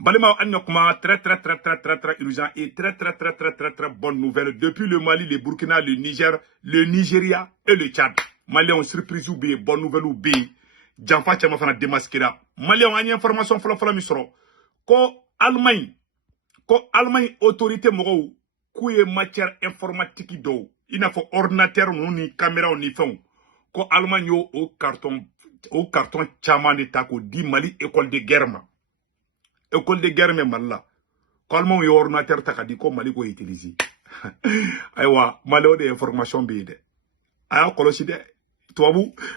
Balima Anyokma, très urgent et très bonne nouvelle. Depuis le Mali, le Burkina, le Niger, le Nigeria et le Tchad. Maliens surprise ou bé, bonne nouvelle ou bé. Janfa Tchama fana démasquera. Maliens a une information fla misro. Ko Allemagne autorité moro, kouye matière informatique do. Il n'a pas ordinateur ni caméra ni fond. Ko Allemagne yo au carton Tchama de tako di Mali école de guerre ma. École de guerre me malla. Comment yo ordinateur takadi ko Mali ko utiliser. Aywa, Mali o de information bide. Aya kolosi de.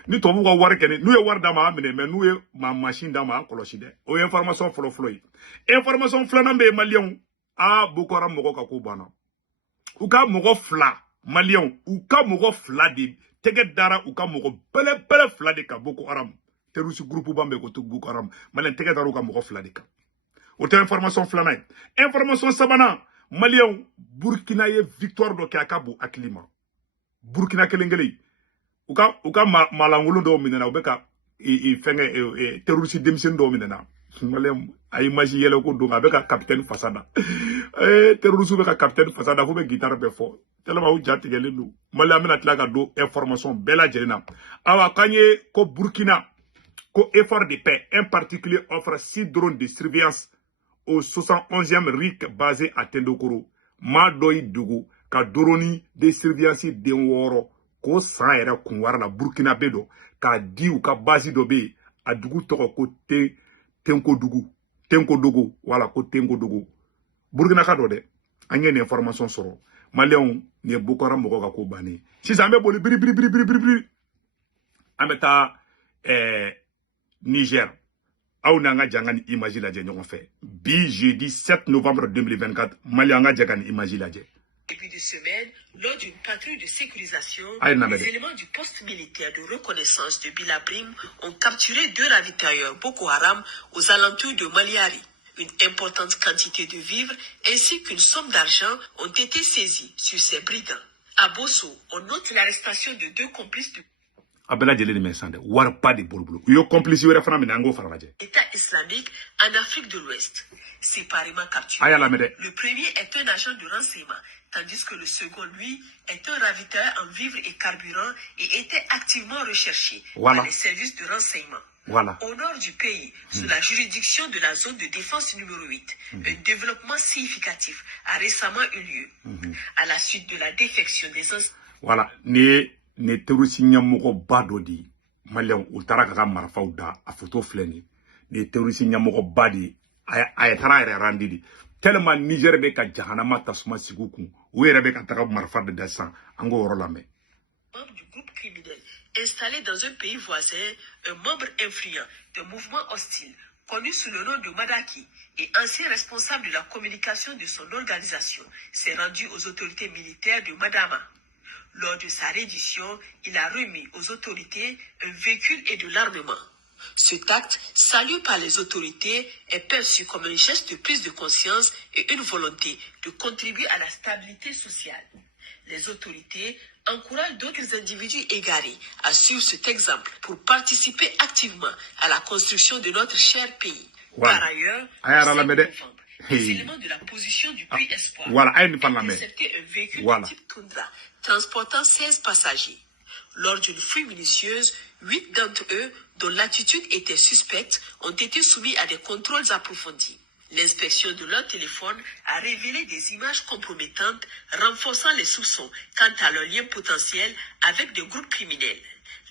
Ni tubabu ka wari kene, nous ye wari dama amine, mais nous ye ma machine dama kolosi de. O information folo yi. Information flanan be Malien. Boko Haram mogo ka ko bana. U ka mogo fla Malien, u ka mogo fla de tege dara u ka mogo bele fla de ka Boko Haram. Terroriste groupe bambe ko to Boko Haram. Malien tege dara u ka mogo fla de ka. Autre information flanay. Information sabana. Malien, Burkina ye victoire do Kakabu aklima. Burkina kelengeli. Uka malangulu do minena ubeka fenge terroriste demisen do minena. Malien ay maji yele ko do abeka capitaine Fasada. Terroriste beka capitaine Fasada ko be guitare be fo. Tellement ou jati gelenu. Malien amena tlaka do information bela jelena. Awa kanye ko Burkina ko effort de paix en particulier offre 6 drones de surveillance au 71e RIC basé à Tendokoro, Madoy Dougou, ka doroni de surveillance de woro, ko san yɛrɛ kunwara la Burkina Bedo, ka di u ka base dɔ be a dugu tɔgɔ ko Tenko Dogo, wala ko Tenko Dogo. Burkina ka dɔ dɛ, an ye information sɔrɔ. Maliyɛnw ni ye Boko Haram mɔgɔ ka ko bannen. Sisan an bɛ boli biri. An bɛ taa Niger. Aou nanga jangan imagi la ɲɔgɔn fɛ. Bi jeudi 7 novembre 2024, Mali anga jangan imagi la Début de semaine, lors d'une patrouille de sécurisation, les éléments du poste militaire de reconnaissance de Bilabrim ont capturé 2 ravitailleurs Boko Haram aux alentours de Maliari. Une importante quantité de vivres ainsi qu'une somme d'argent ont été saisis sur ces brigands. À Bosso, on note l'arrestation de 2 complices de Abela Djele de Sande, war pas de boulot. Yo complice yo refana menango faramaje. État islamique en Afrique de l'Ouest. Séparément capturé. Le premier est un agent de renseignement, tandis que le second, lui, est un ravitailleur en vivres et carburant et était activement recherché par les services de renseignement. Au nord du pays, sous la juridiction de la zone de défense numéro 8, un développement significatif a récemment eu lieu. À la suite de la défection des anciens. Ne terroriste nyamogo badodi Malien ultara kaka marfaw da a photo fleni ne terroriste nyamogo badi ay tara randidi tellement Niger be ka jahanama tasma siguku ou yere be ka taka marfa de dasan ango worolame. Membre du groupe criminel installé dans un pays voisin, un membre influent d'un mouvement hostile connu sous le nom de Madaki et ancien responsable de la communication de son organisation, s'est rendu aux autorités militaires de Madama. Lors de sa reddition, il a remis aux autorités un véhicule et de l'armement. Cet acte, salué par les autorités, est perçu comme un geste de prise de conscience et une volonté de contribuer à la stabilité sociale. Les autorités encouragent d'autres individus égarés à suivre cet exemple pour participer activement à la construction de notre cher pays. Par ailleurs, les éléments de la position du puits Espoir ont intercepté un véhicule de type Tundra transportant 16 passagers. Lors d'une fouille minutieuse, 8 d'entre eux, dont l'attitude était suspecte, ont été soumis à des contrôles approfondis. L'inspection de leur téléphone a révélé des images compromettantes renforçant les soupçons quant à leur lien potentiel avec des groupes criminels.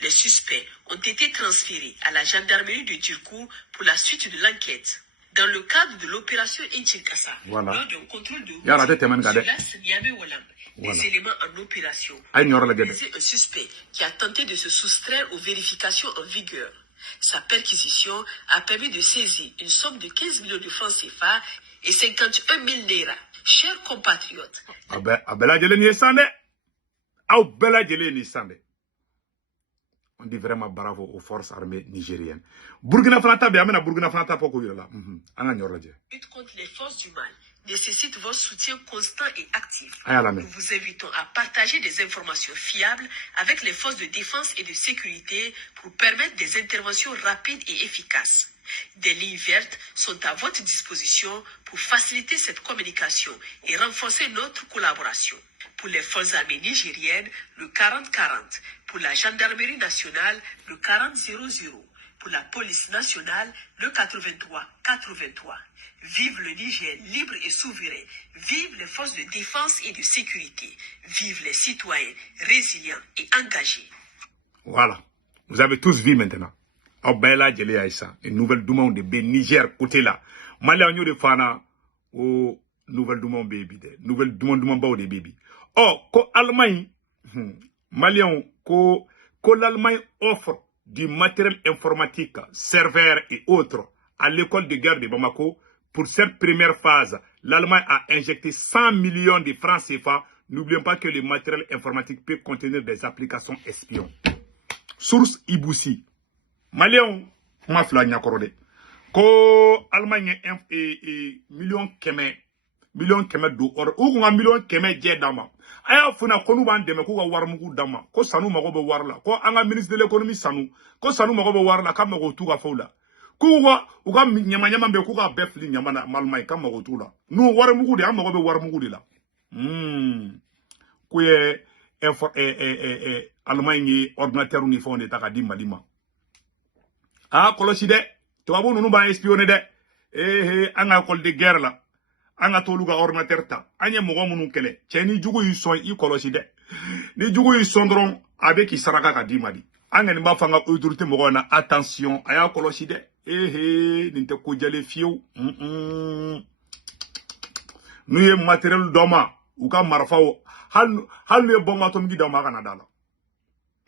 Les suspects ont été transférés à la gendarmerie de Turku pour la suite de l'enquête. Dans le cadre de l'opération Inchikasa, lors d'un contrôle de route sur l'As Niamey-Walam, des éléments en opération ont localisé un suspect qui a tenté de se soustraire aux vérifications en vigueur. Sa perquisition a permis de saisir une somme de 15 millions de francs CFA et 51 000 naira. Chers compatriotes, On dit vraiment bravo aux forces armées nigériennes. Burkina Faso, Burkina Faso, pourquoi là? Lutte contre les forces du mal nécessite votre soutien constant et actif. Nous vous invitons à partager des informations fiables avec les forces de défense et de sécurité pour permettre des interventions rapides et efficaces. Des lignes vertes sont à votre disposition pour faciliter cette communication et renforcer notre collaboration. Pour les forces armées nigériennes, le 40-40. Pour la gendarmerie nationale, le 40-00. Pour la police nationale, le 83-83. Vive le Niger libre et souverain. Vive les forces de défense et de sécurité. Vive les citoyens résilients et engagés. Voilà. Vous avez tous vu maintenant. Abela Djele Aïssa, une nouvelle demande de Niger côté là. Malais de Fana, oh, nouvelle demande baby. Nouvelle demande de baby. Oh, ko Allemagne, Malien, ko l'Allemagne offre du matériel informatique, serveurs et autres à l'école de guerre de Bamako. Pour cette première phase, l'Allemagne a injecté 100 millions de francs CFA. N'oublions pas que le matériel informatique peut contenir des applications espions. Source Iboussi. Malien, ma flanya korode. Ko Allemagne million keme do or ou million keme je dama. Aya funa konu ban deme ko war mugu dama. Ko sanu mago be warla. Ko anga ministre de l'économie sanu. Ko sanu mago be warla kam mago tuga fawla. Kuwa uga nyama be kuga befli nyama na malmai kam mago tula. Nu war mugu de am mago be war mugu de la. Kuye Allemagne ordinateur ni fond de takadi malima. Ah, kolosi de, tubabu nunu ba espionné de, anga kol de guerre la, anga toluga ordinateur ta, anya mogo munu kele, cheni jugu yu son i kolosi de, ni jugu yu son dron, abe ki saraka ka di madi, anga ni ba fanga autorité mogo na attention, aya kolosi de, ninte kujale fiyo, nuye matériel doma, uka marfawo, hal nuye bomba tomgi dama kana dala,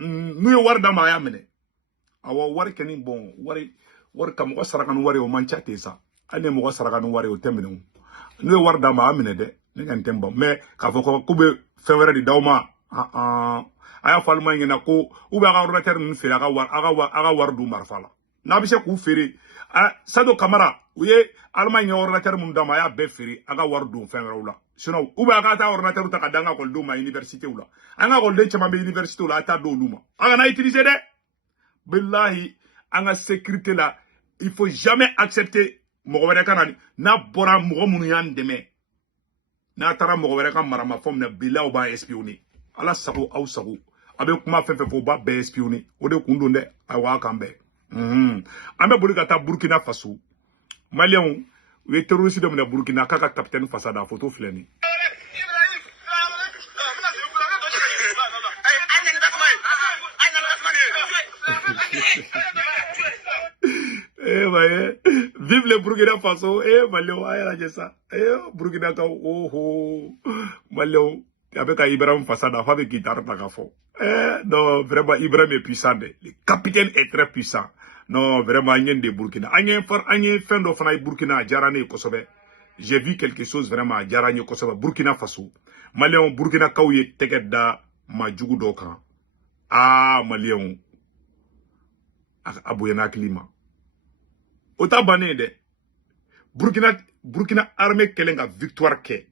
nuye war dama ya mene, awa wari keni bon wari kam ko sarakan wari o mancha tesa ane mo sarakan wari o temenu no war dama amine de ne kan temba mais ka foko ko be fewere di dawma aya falma ngina ko u ba ga ordinateur nu fere aga war du marfala na bi se ku fere sado kamara uye Allemagne ordinateur mun dama ya be fere aga war du fewere wala sinon u ba ga ta ordinateur ta kadanga ko do ma université wala anga ko de chama be université wala ta do luma aga na utiliser de Billahi, en la sécurité là, il faut jamais accepter Mogovereka na bora Mogomunian deme. Na tara Mogovereka marama fom na bila ou ba espionner. Ala sago au sago. Abe kuma fefe fo ba be espionner. Ode kundonde awa kambe. Ambe bolikata Burkina Faso. Malien, ou terroriste de Burkina kaka capitaine face à la photo fleni. Vive le Burkina Faso, Malio, Burkina Faso, oh, Malio, avec Ibrahim Fassada, avec guitare tagafo. Non, vraiment, Ibrahim est puissant, le capitaine est très puissant. Non, vraiment, il y a des Burkina. Il y a un fin de fin Burkina, Djarane Kosovo. J'ai vu quelque chose vraiment à Djarane Kosovo, Burkina Faso. Malio, Burkina Kaouye, Tegeda, Madjougou Dokan. Ah, Malio. Abouyana Klima. Ota bané de Burkina armée kelenga victoire ke.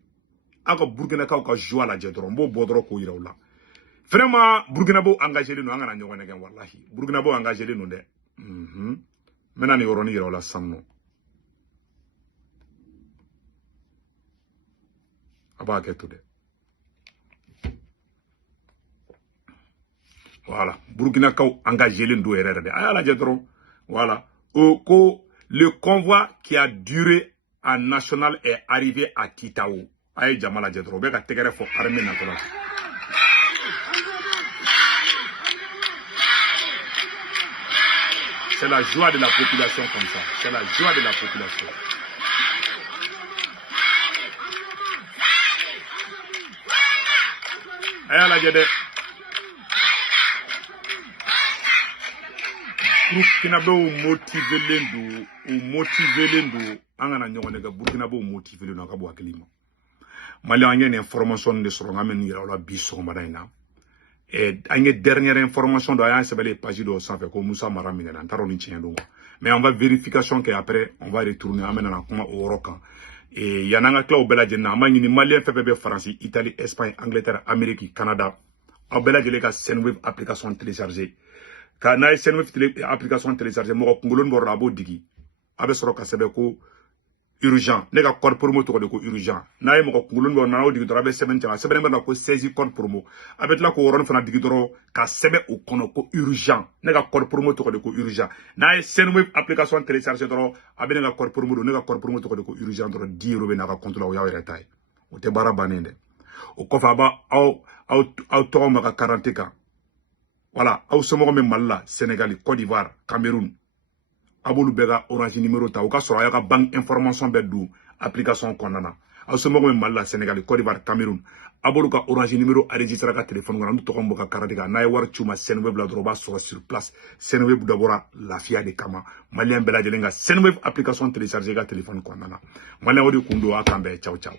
Aga Burkina ka joie la jedron bo bodro ko yirawla. Vraiment Burkina bo engagé le no ngana nyogone gen wallahi. Burkina bo engagé le no de. Mena ni yoroni yirawla samno. Aba ke tude. Voilà, Burkina Faso engagé le do erreur de. Aya la jedron. Voilà. Le convoi qui a duré en national est arrivé à Kitao. Aïe, Jamala Jedro, Beka Tegere for armée nationale. C'est la joie de la population comme ça. C'est la joie de la population. Aïe, la Jedé. Burkina Faso motiver l'endo, angana nyongone ga Burkina Faso motiver l'endo ka bo akilima. Mali anya ne information de soronga men yira la bi so madaina. Une dernière information dans les pages de sanfé ko Moussa Mara minena ntaro ni tiɲɛ don mais on va vérification après on va retourner amena na kuma o yɔrɔ kan et yananga tila o bɛɛ lajɛlen na an b'a ɲini malien fɛn fɛn bɛ France Italie Espagne Angleterre Amérique Canada aw bɛɛ lajɛlen ka Senwave application télécharger ka n'a ye Senwave application télécharger mɔgɔ kunkolo bɔrɔ la a b'o digi a bɛ sɔrɔ ka sɛbɛn ko urgent ne ka code promo tɔgɔ de ko urgent n'a ye mɔgɔ kunkolo bɔrɔ n'a y'o digi dɔrɔn a bɛ sɛbɛn caman sɛbɛn bɛ na ko 16 code promo a bɛ tila k'o yɔrɔnin fana digi dɔrɔn ka sɛbɛn o kɔnɔ ko urgent ne ka code promo tɔgɔ de ko urgent n'a ye Senwave application télécharger dɔrɔn a bɛ ne ka code promo don ne ka code promo tɔgɔ de ko urgent dɔrɔn 10 € bɛ n'a ka compte la o y'aw yɛrɛ ta ye o tɛ baara bannen dɛ o kɔfɛ a b'a aw tɔgɔ ma ka carte kan voilà aw somɔgɔ min Mali la Sénégal Côte d'Ivoire Cameroun a b'olu bɛɛ ka orange numéro ta o ka sɔrɔ a y'a ka banque information bɛɛ don application kɔnɔna na aw somɔgɔ min Mali la Sénégal Côte d'Ivoire Cameroun a b'olu ka orange numéro enregistré ka téléphone kɔnɔ n'u tɔgɔ bɔ ka carte kan n'a ye wari ci u ma Senwave la dɔrɔn o b'a sɔrɔ sur place Senwave dabɔra lafiya de kama malien bɛɛ lajɛlen ka Senwave application télécharger ka téléphone kɔnɔna na malien o de kun don a kan bɛɛ ciao ciao